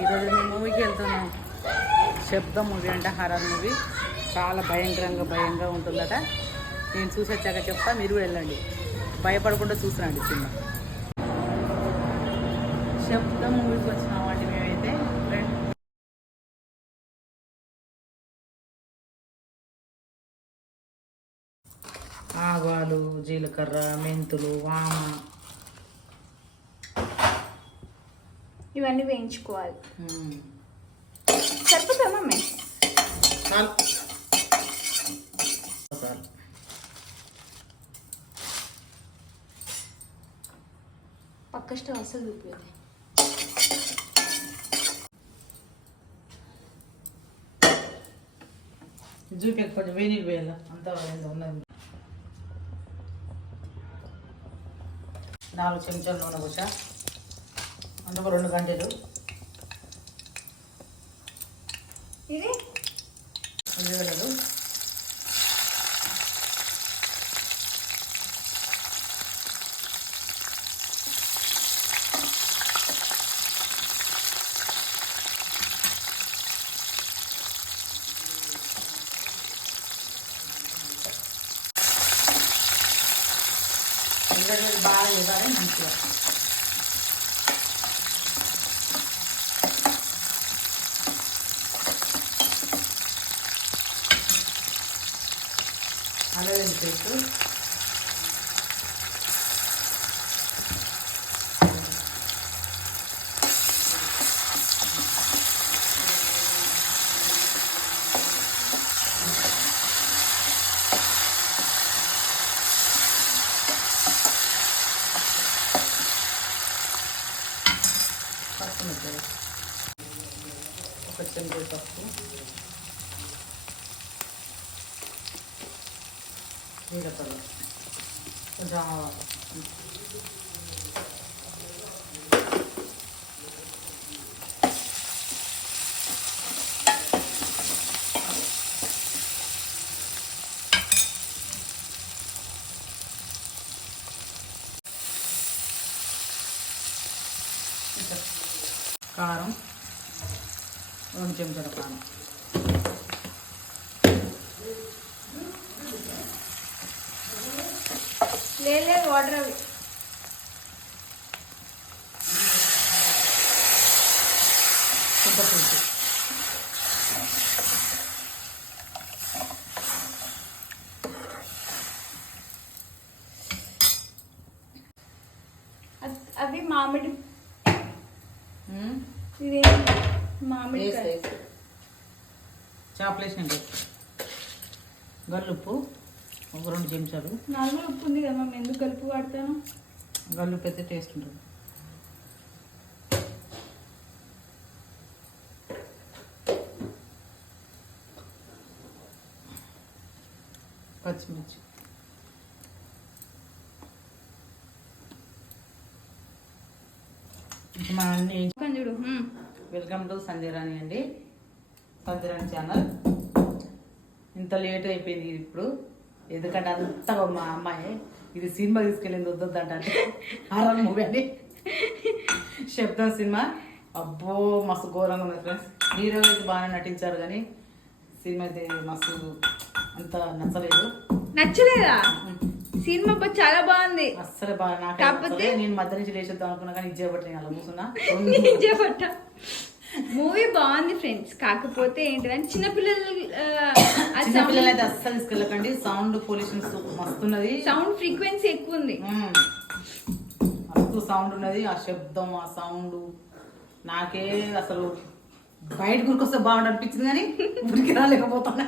ఈరోజు మేము మూవీకి వెళ్తున్నాం. శబ్దం మూవీ అంటే హారర్ మూవీ. చాలా భయంగా ఉంటుందట. నేను చూసి వచ్చాక చెప్తా, మీరు వెళ్ళండి. భయపడకుండా చూసిరండి సినిమా. శబ్దం మూవీకి వచ్చినామండి మేమైతే. ఆవాలు, జీలకర్ర, మెంతులు, వామ ఇవన్నీ వేయించుకోవాలి. సరిపోతా మమ్మీ? పక్క స్టవ్ అసలు చూపించదు. చూపించక కొంచెం వేడి వేయాల అంతా ఉన్నది. 4 చెంచాలు నూనె పోసా, అందుకు 2 గంటలు. ఇది ఉల్లిగడ్డలు, ఉల్లిగడ్డలు బాగా వేయాలి మంచిగా. అల్లం పేస్ట్, పచ్చిమిరపకాయలు, 1 చెంచా పసుపు, జీలకర్ర, కొంచెం ఆవాలు, కారం, 2 చెంచాల కారం, లేదు వాటర్ అవి. చింతపులుసు, అవి మామిడి, ఇది మామిడి చాపలేసిన గల్లుప్పు 2 చెంచాలు. నార్మల్ ఉప్పు ఉంది కదా మమ్మీ, ఎందుకు కలుపు వాడతాను? గల్లుప్పు అయితే టేస్ట్ ఉంటుంది. పచ్చిమిర్చి, మా అన్ని చూడు. వెల్కమ్ టు సంధ్యరాణి అండి, సంధ్యరాణి ఛానల్. ఇంత లేట్ అయిపోయింది ఇప్పుడు, ఎందుకంటే అంతా మా అమ్మాయి ఇది సినిమా తీసుకెళ్ళింది వద్దంట అంటే హారర్ మూవీ అని. శబ్దం సినిమా అబ్బో మస్తు ఘోరంగా ఉంది ఫ్రెండ్స్. హీరో అయితే బాగానే నటించారు కానీ సినిమా అయితే మస్తు అంత నచ్చలేదు. నచ్చలేదా? సినిమా చాలా బాగుంది. అస్సలు బాగా నాకు నేను మధ్య నుంచి లేచేద్దాం అనుకున్నా కానీ ఇచ్చేపట్టి అలా కూర్చున్నా. మూవీ బాగుంది ఫ్రెండ్స్, కాకపోతే ఏంటిదంటే చిన్నపిల్లలు అయితే అస్సలు తీసుకెళ్ళకండి. సౌండ్ పొల్యూషన్ మస్తున్నది, సౌండ్ ఫ్రీక్వెన్సీ ఎక్కువ ఉంది, మస్తు సౌండ్ ఉన్నది. ఆ శబ్దం ఆ సౌండ్ నాకే అసలు బయట గురికొస్తే బాగుండు అనిపించింది కానీ ఉరికి రాలేకపోతున్నా.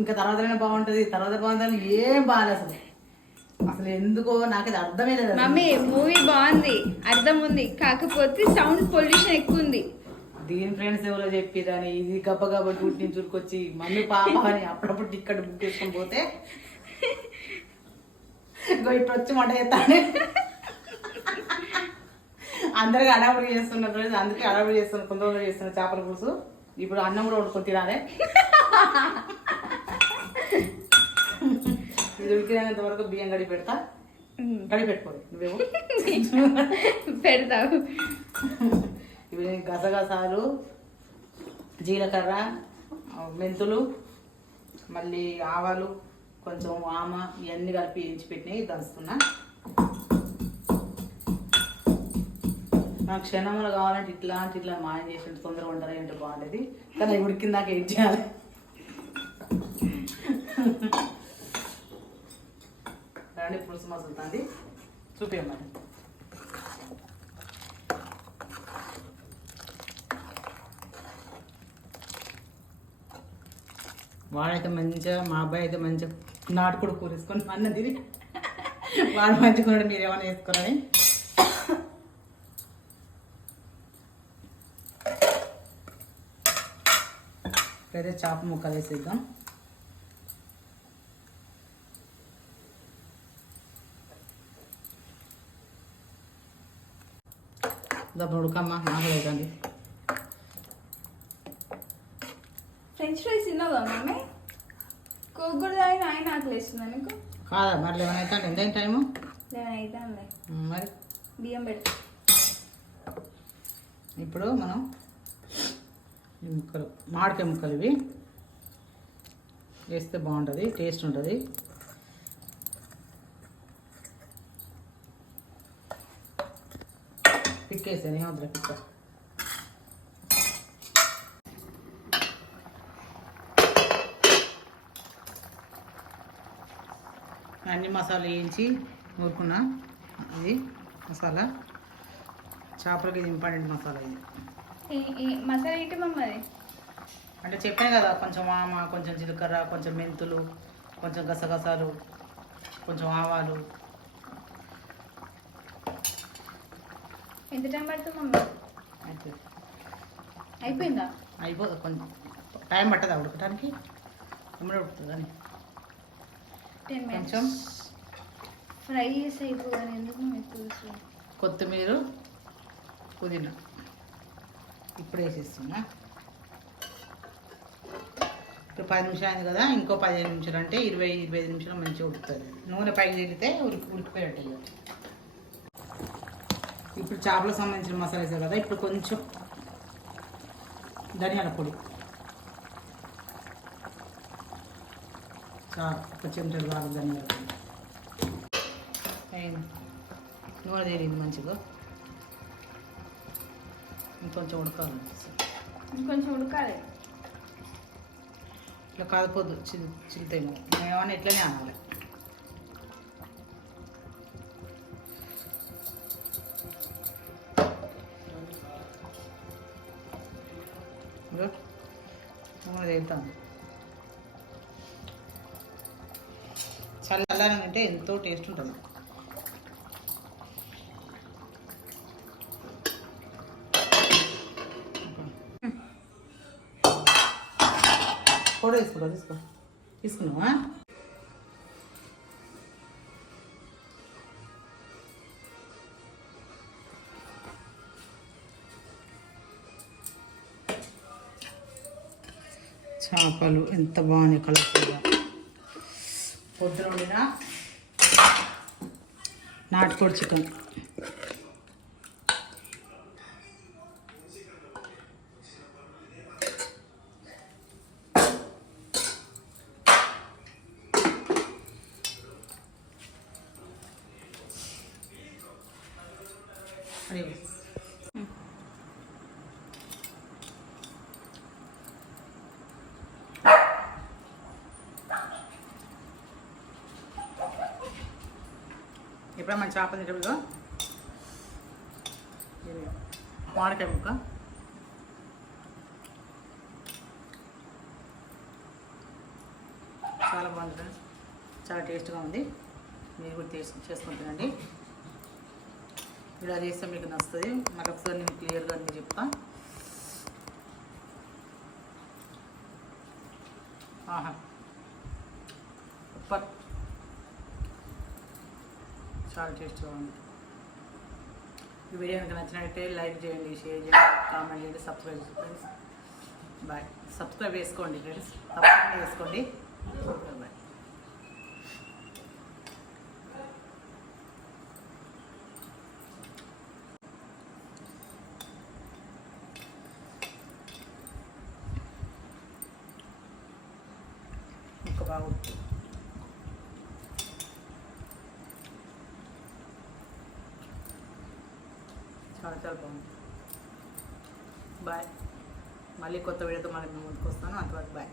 ఇంకా తర్వాతనే బాగుంటది, తర్వాత బాగుంటుంది, ఏం బాగాలేదు అసలు. అసలు ఎందుకో నాకైతే అర్థమే లేదు. మమ్మీ మూవీ బాగుంది, అర్థం ఉంది, కాకపోతే సౌండ్ పొల్యూషన్ ఎక్కువ ఉంది. దీని ఫ్రెండ్స్ ఎవరో చెప్పిరని ఇది గబ్బ గబ్బ టూటి నుంచి చురుకొచ్చి మమ్మీ పాప అని అప్పుడప్పుడు టికెట్ బుక్ చేసుకొని పోతే ఇటు వచ్చి మంట చేస్తాను. అందరికీ అడావిడి చేస్తున్నారు ఫ్రెండ్స్, అందుకే అడావిడి చేస్తున్నారు, తొందరగా చేస్తున్నారు చేపల పులుసు. ఇప్పుడు అన్నం కూడా వండుకొని తినాలి. ఇది ఉడికినంత వరకు బియ్యం గడి పెడతా. కడిగి పెట్టుకోవాలి నువ్వేమో పెడతావు. ఇవి గసగసాలు, జీలకర్ర, మెంతులు, మళ్ళీ ఆవాలు, కొంచెం ఆమ ఇవన్నీ కలిపి వేయించి పెట్టినవి దంచుతున్నా. నాకు క్షణములు కావాలంటే ఇట్లా మాయం చేసి తొందరగా ఉంటారా ఏంటో బాగుండేది, కానీ అవి ఉడికిందాక ఏం చేయాలి. రండి పులుసు మసులుతుంది చూపించమని. వాడైతే మంచిగా, మా అబ్బాయి అయితే మంచిగా నాటుకోడి కూర వేసుకొని అన్నది వాడు మంచిగా మీరు ఏమైనా వేసుకోరని. ఇప్పుడైతే చేప ముక్కలు వేసేద్దాం. దప్పుడు ఉడకమ్మా, నాకు లేదండి. ఫ్రెంచ్ ఫ్రైస్ తిన్నావా మమ్మీ? కోకూర తాగిన ఆయన ఆకలి వేస్తుందా నీకు? కాదా మరి 11 అవుతాండి. ఎంత టైము? 11 అవుతాండి. మరి బియ్యం పెడతా. ఇప్పుడు మనం ఈ ముక్కలు, మామిడికాయ ముక్కలు ఇవి వేస్తే బాగుంటుంది, టేస్ట్ ఉంటుంది. పిక్కేసాను, ఏమవుతుంది పిక్క. అన్ని మసాలా వేయించి నూరుకున్నా. ఇది మసాలా చేపలకి ఇది ఇంపార్టెంట్ మసాలా. ఇది మసాలా ఏంటి మమ్మీ? అంటే చెప్పాను కదా, కొంచెం ఆమ, కొంచెం జీలకర్ర, కొంచెం మెంతులు, కొంచెం గసగసాలు, కొంచెం ఆవాలు. ఎంత టైం పడుతుంది మమ్మీ? అయిపోయిందా? అయిపోతుంది, కొంచెం టైం పట్టదా ఉడకటానికి, ఎమ్మడే ఉడుకుతుంది అని 10 minutes కొంచెం ఫ్రై చేసి అయిపోయింది. ఎందుకు ఎక్కువ కొత్తిమీర, పుదీనా ఇప్పుడు వేసేస్తున్నా. ఇప్పుడు 10 నిమిషాలు అయింది కదా, ఇంకో 15 నిమిషాలు అంటే 20-25 నిమిషాలు మంచిగా ఉడుకుతుంది. నూనె పైకి తేలితే ఉడికిపోయినట్టు. ఇప్పుడు చేపలకు సంబంధించిన మసాలా వేసారు కదా, ఇప్పుడు కొంచెం ధనియాల పొడి, ఒక చెంచాడు బాగా ధనియాల పొడి. నూనె తేలింది మంచిగా, ఇంకొంచెం ఉడకాలి. ఇంకొంచెం ఉడకాలి. ఇట్లా కాకపోద్దు, చిల్లుతాయి. మేమన్నా ఇట్లనే అనాలి. నూనె తేలుతాను. చల్లారం అంటే ఎంతో టేస్ట్ ఉంటుంది. కూడా తీసుకున్నావా? చేపలు ఎంత బాగున్నాయి కలర్ఫుల్గా. పొద్దున వండిన నాటుకోడి చికెన్. అదే ఎప్పుడైనా మన చేప తింటప్పుడు మామిడికాయ ముక్క, చాలా బాగుంది ఫ్రెండ్స్, చాలా టేస్ట్గా ఉంది. మీరు కూడా చేసుకుంటానండి. ఇలా చేస్తే మీకు నచ్చుతుంది. మరొకసారి నేను క్లియర్గా మీకు చెప్తా. ఆహా సూపర్, చాలా టేస్ట్గా ఉంది. ఈ వీడియో కనుక నచ్చినట్లయితే లైక్ చేయండి, షేర్ చేయండి, కామెంట్ చేయండి, సబ్స్క్రైబ్ చేయండి ఫ్రెండ్స్. బాయ్. సబ్స్క్రైబ్ చేసుకోండి ఫ్రెండ్స్, తప్పకుండా చేసుకోండి. బాయ్. తాగు. చాలా చాలా బాగుంది. బాయ్. మళ్ళీ కొత్త వీడియోతో మళ్ళీ ముందుకు వస్తాను. అంతవరకు బాయ్.